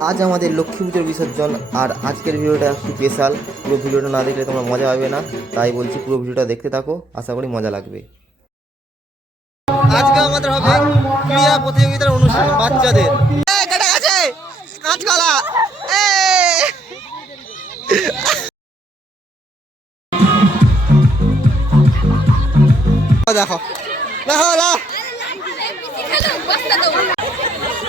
আজ আমাদের লক্ষ্মী পুজোর বিসর্জন। আর আজকের ভিডিওটা একটু স্পেশাল। পুরো ভিডিওটা না দেখলে তোমরা মজা পাবে না, তাই বলছি পুরো ভিডিওটা দেখতে থাকো, আশা করি মজা লাগবে। আজকে আমাদের হবে ক্রীড়া প্রতিযোগিতার অনুষ্ঠান বাচ্চাদের। কাঁচকলা দেখো দেখো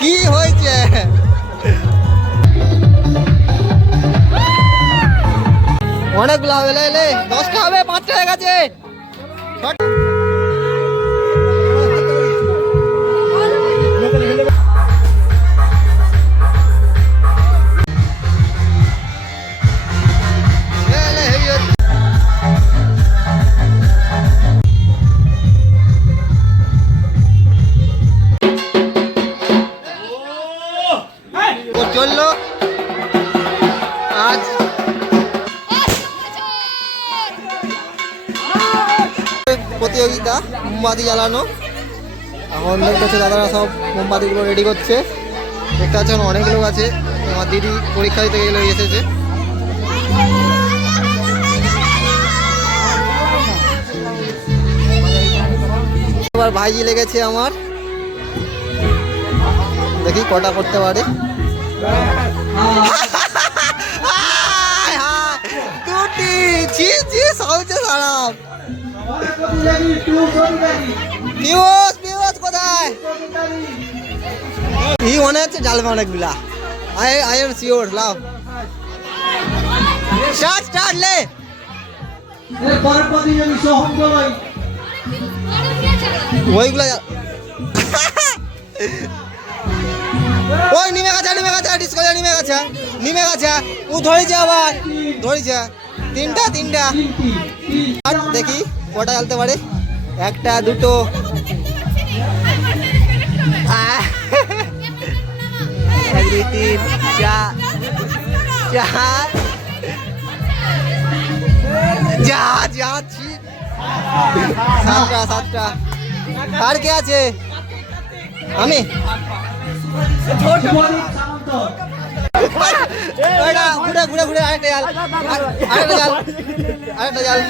কি হয়েছে। অনেকগুলো হবে, 10টা হবে, 5টা হয়ে গেছে। চললো আজ প্রতিযোগিতা মোমবাতি জ্বালানো। এখন দেখতে দাদারা সব মোমবাতিগুলো রেডি করছে। দেখতে পাচ্ছেন অনেক লোক আছে। আমার দিদি পরীক্ষা দিতে গেলে এসেছে। এবার ভাইজি লেগেছে আমার, দেখি কটা করতে পারে। কোথায় মনে হচ্ছে জ্বালবে অনেকগুলা। I am sure. Love start লে। ওইগুলা ওই নিমে গেছে ডিসকো নিমে গেছে ও ধরেছে, আবার ধরেছে। তিনটা আর দেখি কটা জ্বালতে পারে। 1টা 2টো 1 2 3 4 যাচ্ছি। 7টা আর কে আছে? আমি ঘুরে আরেকটা জাল।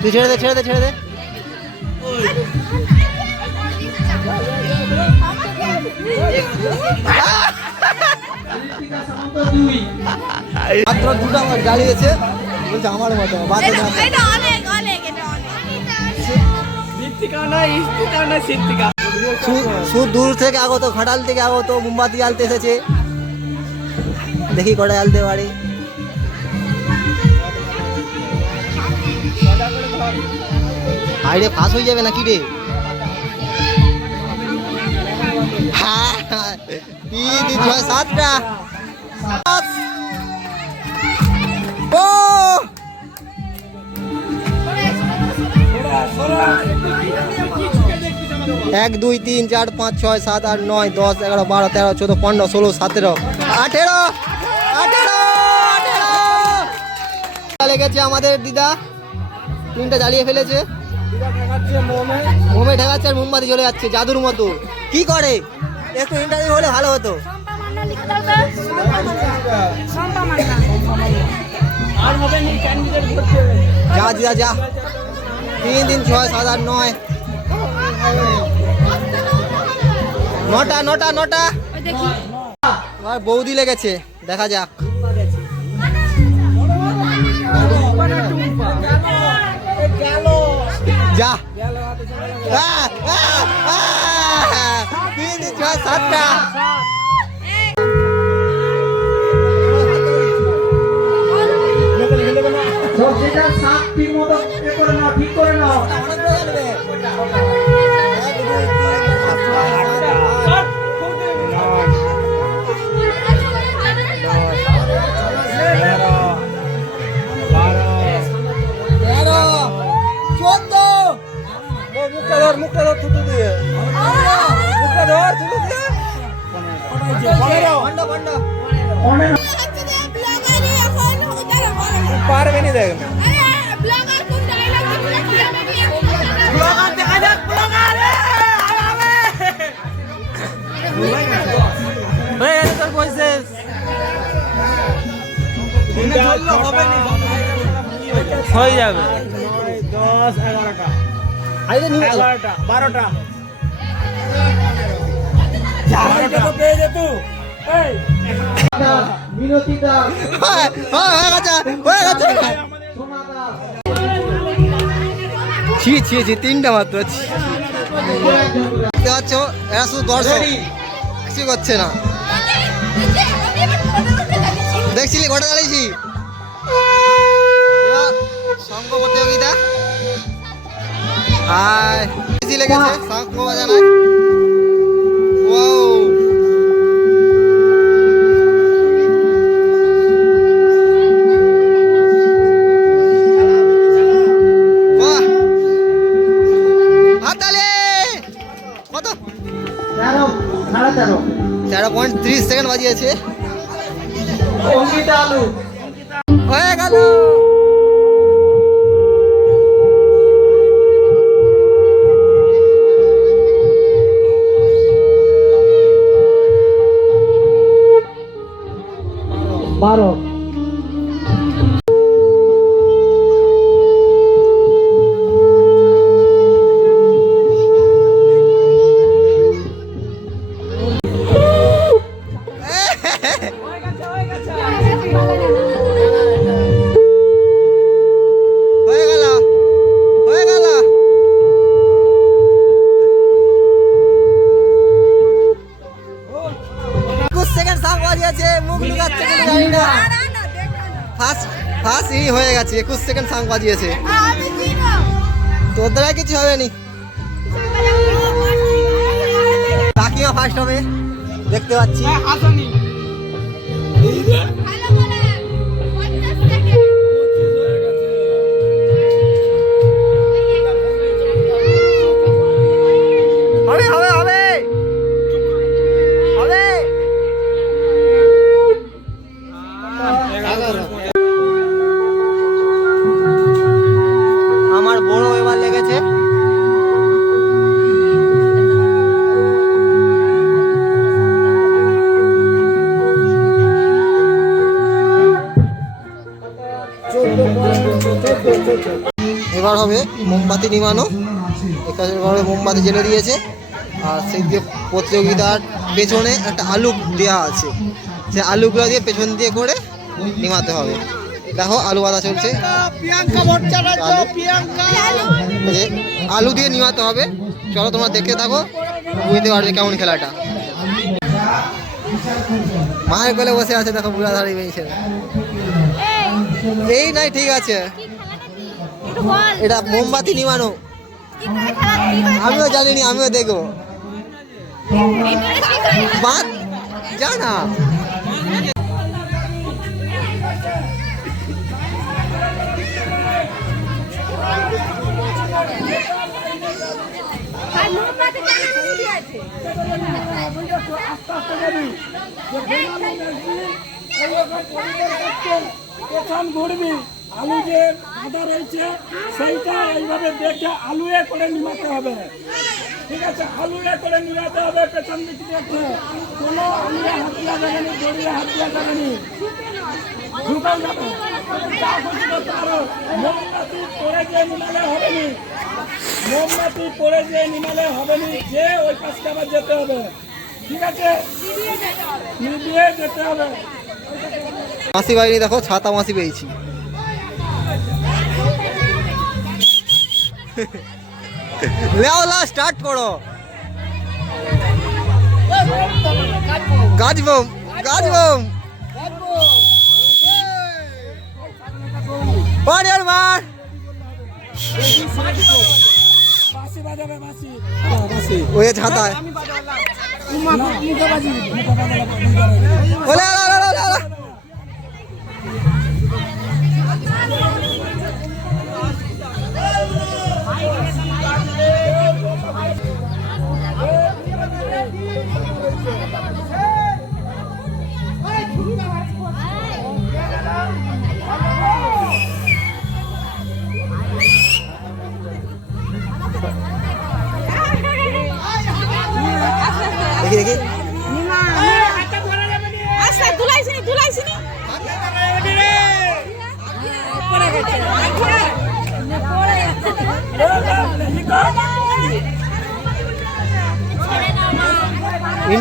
তুই ছেড়ে দে। মাত্র 2টা আমার জ্বালিয়েছে, বলছে আমার মতো। দূর থেকে আগত, ঘাটাল থেকে আগত মোমবাতি জ্বালতে এসেছে। দেখি কটা জ্বালতে পারে। আইরে ফাঁস হয়ে যাবে নাকি রে? 3 6 7টা। ও 1 2 3 4 5 6 7 8 9 10 11 12 13 14 15 16 17 18 লেগেছে আমাদের দিদা। 3টা জ্বালিয়ে ফেলেছে। মোমে ঠেকাচ্ছে আর মোমবাতি জ্বলে যাচ্ছে জাদুর মতো। কি করে? একটু ইন্টারভিউ হলে ভালো হতো। যা 3 3 6 7 8 9 9টা। আর বৌদি লেগেছে, দেখা যাক। যা 3 6 7টা। ঠিক করে নাও। মুখটা ধর থুতু দিয়ে। মুখটা ধর থুতু দিয়ে। 15 পারবে নি দেখ তোর বয়সেস হয়ে যাবে 10 11টা 11টা 12টা পেয়ে যেত তিনটা মাত্র এরা শুধু দর্শক কিছু করছে না দেখছিলি ঘটে দাঁড়িয়েছি শঙ্খ প্রতিযোগিতা আর লেগেছে শঙ্খ বাজানায় কত 13.30 সেকেন্ড বাজিয়েছে হয়ে গেল বারো হয়ে গেছে 21 সেকেন্ড সাং বাজিয়েছে তোর দ্বারা কিছু হবে নি কাকিমা ফার্স্ট হবে দেখতে পাচ্ছি আমার বড় এবার লেগেছে এবার হবে মোমবাতি নিবানো এখানে মোমবাতি জ্বেলে দিয়েছে আর সেই দিয়ে প্রতিযোগিতার পেছনে একটা আলু দেওয়া আছে সে আলুগুলো দিয়ে পেছন দিয়ে করে নিমাতে হবে দেখো আলু বাঁধা চলছে আলু দিয়ে নিমাতে হবে চলো তোমরা দেখতে থাকো বুঝতে পারবে কেমন খেলাটা মায়ের কোলে বসে আছে দেখো বুড়া ধারি বেঁচে এই নাই ঠিক আছে এটা মোমবাতি নিবানো আমিও জানিনি আমিও দেখবো বাদ যা না প্রথম ঘুরবি আলু যে বাঁধা রয়েছে সেইটা এইভাবে দেখে আলুয়ে করে নিমাতে হবে ঠিক আছে আলুয়ে করে নিমাতে হবে পেছন দিক দেখে কোনো আলুয়ে হাত দেওয়া যাবে না জড়িয়ে হাত দেওয়া যাবে না ঢুকাও যাবে যা খুশি করতে পারো মোমবাতি পড়ে যে নিমালে হবে নি মোমবাতি পড়ে যে নিমালে হবে নি যে ওই পাশটা আবার যেতে হবে ঠিক আছে নিভিয়ে যেতে হবে মাসি বাইরে দেখো ছাতা মাসি পেয়েছি লেওলা স্টার্ট করো গাছ বোম পাড়ের মার ওই ছাতায়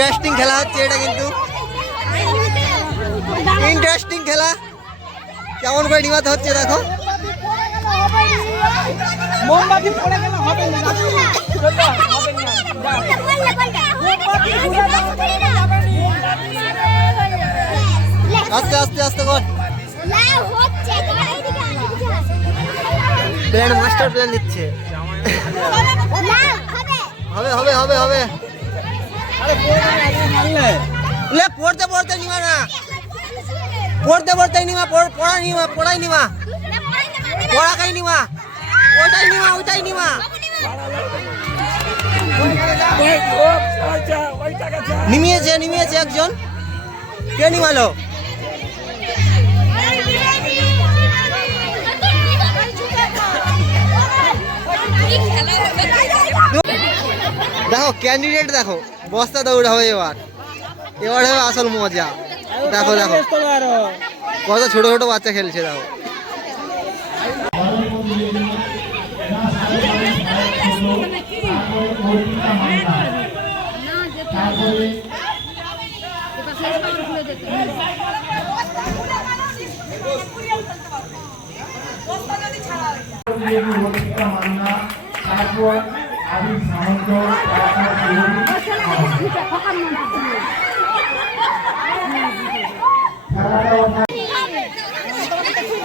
ইন্টারেস্টিং খেলা হচ্ছে এটা, কিন্তু ইন্টারেস্টিং খেলা। কেমন করে নিমাতে হচ্ছে দেখো। মোমবাতি পড়ে গেলে হবে না। আস্তে আস্তে আস্তে কর। প্ল্যান, মাস্টার প্ল্যান দিচ্ছে। হবে হবে হবে হবে। লে পড়তে পড়তে নিমা না, পড়তে পড়তে নিমা, পড়া নিমা, পড়াই নিমা, পড়া খাই নিমা, ওইটাই নিমা, ওইটাই নিমা। নিমিয়েছে নিমিয়েছে একজন। কে নিমালো? দেখো ক্যান্ডিডেট দেখো, বস্তা দৌড়া হবে এবার। এবার হবে আসল মজা। দেখো দেখো কত ছোট ছোট বাচ্চা খেলছে দেখো।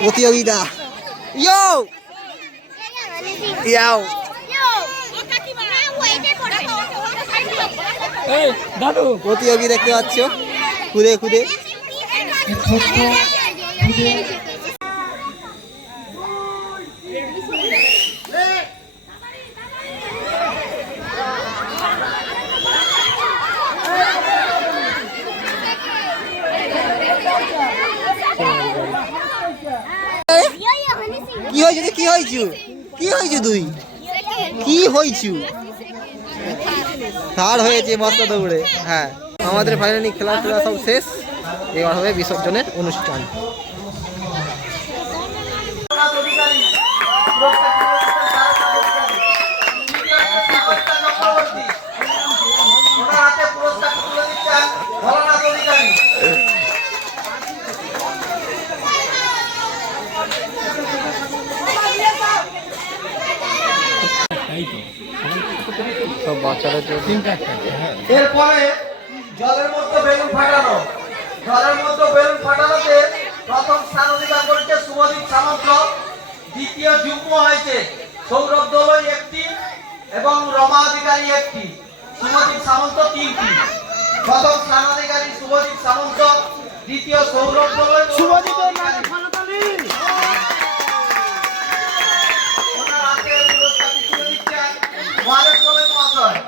প্রতিযোগিতা ইয়ো ইয়াও। দাদু প্রতিযোগী দেখতে পাচ্ছ খুদে খুদে। কি হয়েছে? কি হয়েছু? কি হয়েছু তুই? কি হয়েছু? থার্ড হয়েছে বস্তা দৌড়ে। হ্যাঁ, আমাদের ফাইনালি খেলা খেলা সব শেষ। এবার হবে বিসর্জনের অনুষ্ঠান। সব বাচ্চাদের জন্য। এরপরে জলের মধ্যে বেলুন ফাটানো। জলের মধ্যে বেলুন ফাটানোতে প্রথম স্থান অধিকার করেছে শুভদীপ সামন্ত, দ্বিতীয় যুগ্ম হয়েছে সৌরভ দোলই একটি এবং রমা অধিকারী একটি, শুভদীপ সামন্ত 3টি। প্রথম স্থান অধিকারী শুভদীপ সামন্ত, দ্বিতীয় সৌরভ দোলই। শুভদীপের নামে ফাটাতালি। ওনার হাতে পুরস্কারটি তুলে দিচ্ছেন ওয়ারেস দোলই মহাশয়।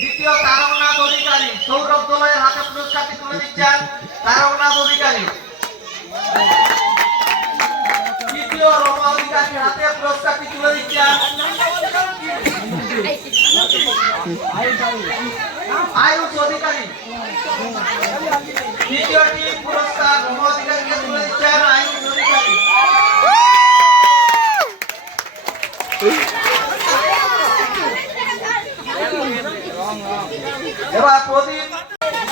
দ্বিতীয় তারকনাথ অধিকারী, সৌরভ দোলয়ের হাতে পুরস্কারটি তুলে দিচ্ছেন তারকনাথ অধিকারী। তৃতীয় রমা অধিকারীর হাতে পুরস্কারটি তুলে দিচ্ছেন আয়ুষ অধিকারী। তৃতীয়টি পুরস্কার রমা অধিকারীকে তুলে দিচ্ছেন আয়ুষ অধিকারী। এবার প্রদীপ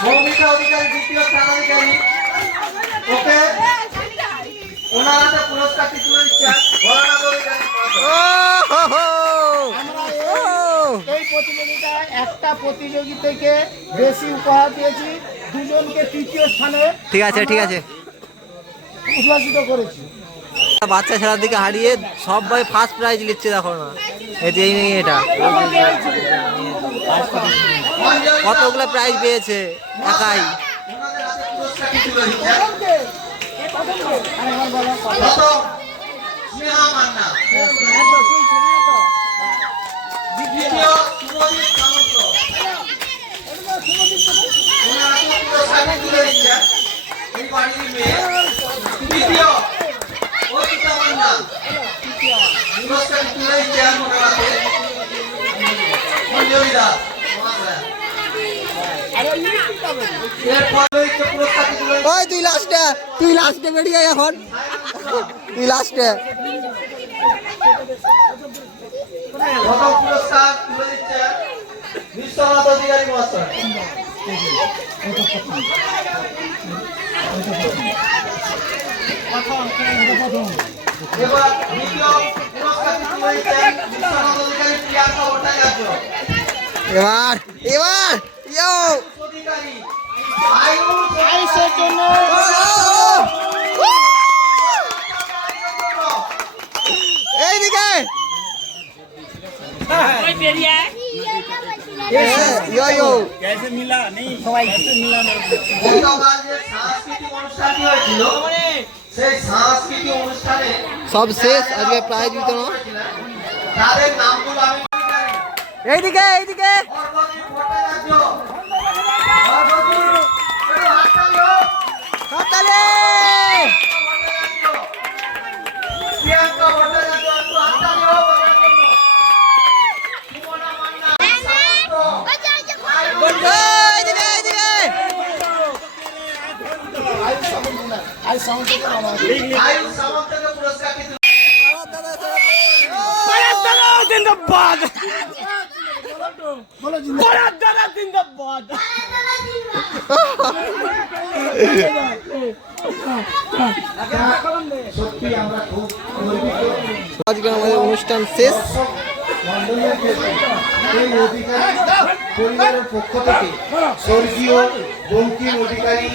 মৌমিতা অধিকারী দ্বিতীয় স্থান অধিকারী, ওকে ওনার হাতে পুরস্কারটি তুলে দিচ্ছেন ভোলানাথ অধিকারী। এই প্রতিযোগিতায় একটা প্রতিযোগী থেকে বেশি উপহার দিয়েছি, দুজনকে তৃতীয় স্থানে ঠিক আছে ঠিক আছে। উদ্ভাসিত করেছি। বাচ্চা ছেলের দিকে হারিয়ে সবাই ফার্স্ট প্রাইজ নিচ্ছে দেখো না। এই যে এই মেয়েটা কতগুলো প্রাইজ পেয়েছে একাই। ওনাদের হাতে পুরস্কারটি তুলে দিচ্ছেন প্রথম স্নেহা মান্না, দ্বিতীয় শুভদীপ সামন্ত। ওনার হাতে পুরস্কারটি তুলে দিচ্ছেন এই বাড়ির মেয়ে। তৃতীয় অর্পিতা মান্না, পুরস্কারটি তুলে দিচ্ছেন ওনার হাতে মঞ্জুরি দাস মহাশয়া। এরপরে পুরস্কারটি তুলে ওই তুই লাস্টে বেরিয়ে এখন, তুই লাস্টে। প্রথম পুরস্কার তুলে দিচ্ছেন বিশ্বনাথ অধিকারী মহাশয়। এবার দ্বিতীয় পুরস্কার তুলে দিচ্ছেন বিশ্বনাথ অধিকারী প্রিয়াঙ্কা ভট্টাচার্য। এবার এবার ইয়ো অধিকারী আয়ুষের জন্য এইদিকে ইয়ো ইয়ো গতকাল যে সাংস্কৃতিক অনুষ্ঠানটি হয়েছিল সেই সাংস্কৃতিক অনুষ্ঠানে সব শেষ, আজকে প্রাইজ বিতরণ। তাদের নামগুলো আমি জানি। এইদিকে এইদিকে অর্ঘদীপ ভট্টাচার্য, অর্ঘদীপ, একটু হাততালি হোক। হাততালি। ভট্টাচার্য, প্রিয়াঙ্কা ভট্টাচার্য, একটু হাততালি হোক ওদের জন্য। সুমনা মান্না, সামন্ত, এইদিকে এইদিকে আয়ুষ সামন্ত আয়ুষ সামন্তকে পুরস্কারটি তুলে সত্যি আমরা খুব গর্বিত। আজকে আমাদের অনুষ্ঠান শেষ। মন্ডলের ক্ষেত্রে এই অধিকারী পরিবারের পক্ষ থেকে স্বর্গীয় বঙ্কিম অধিকারী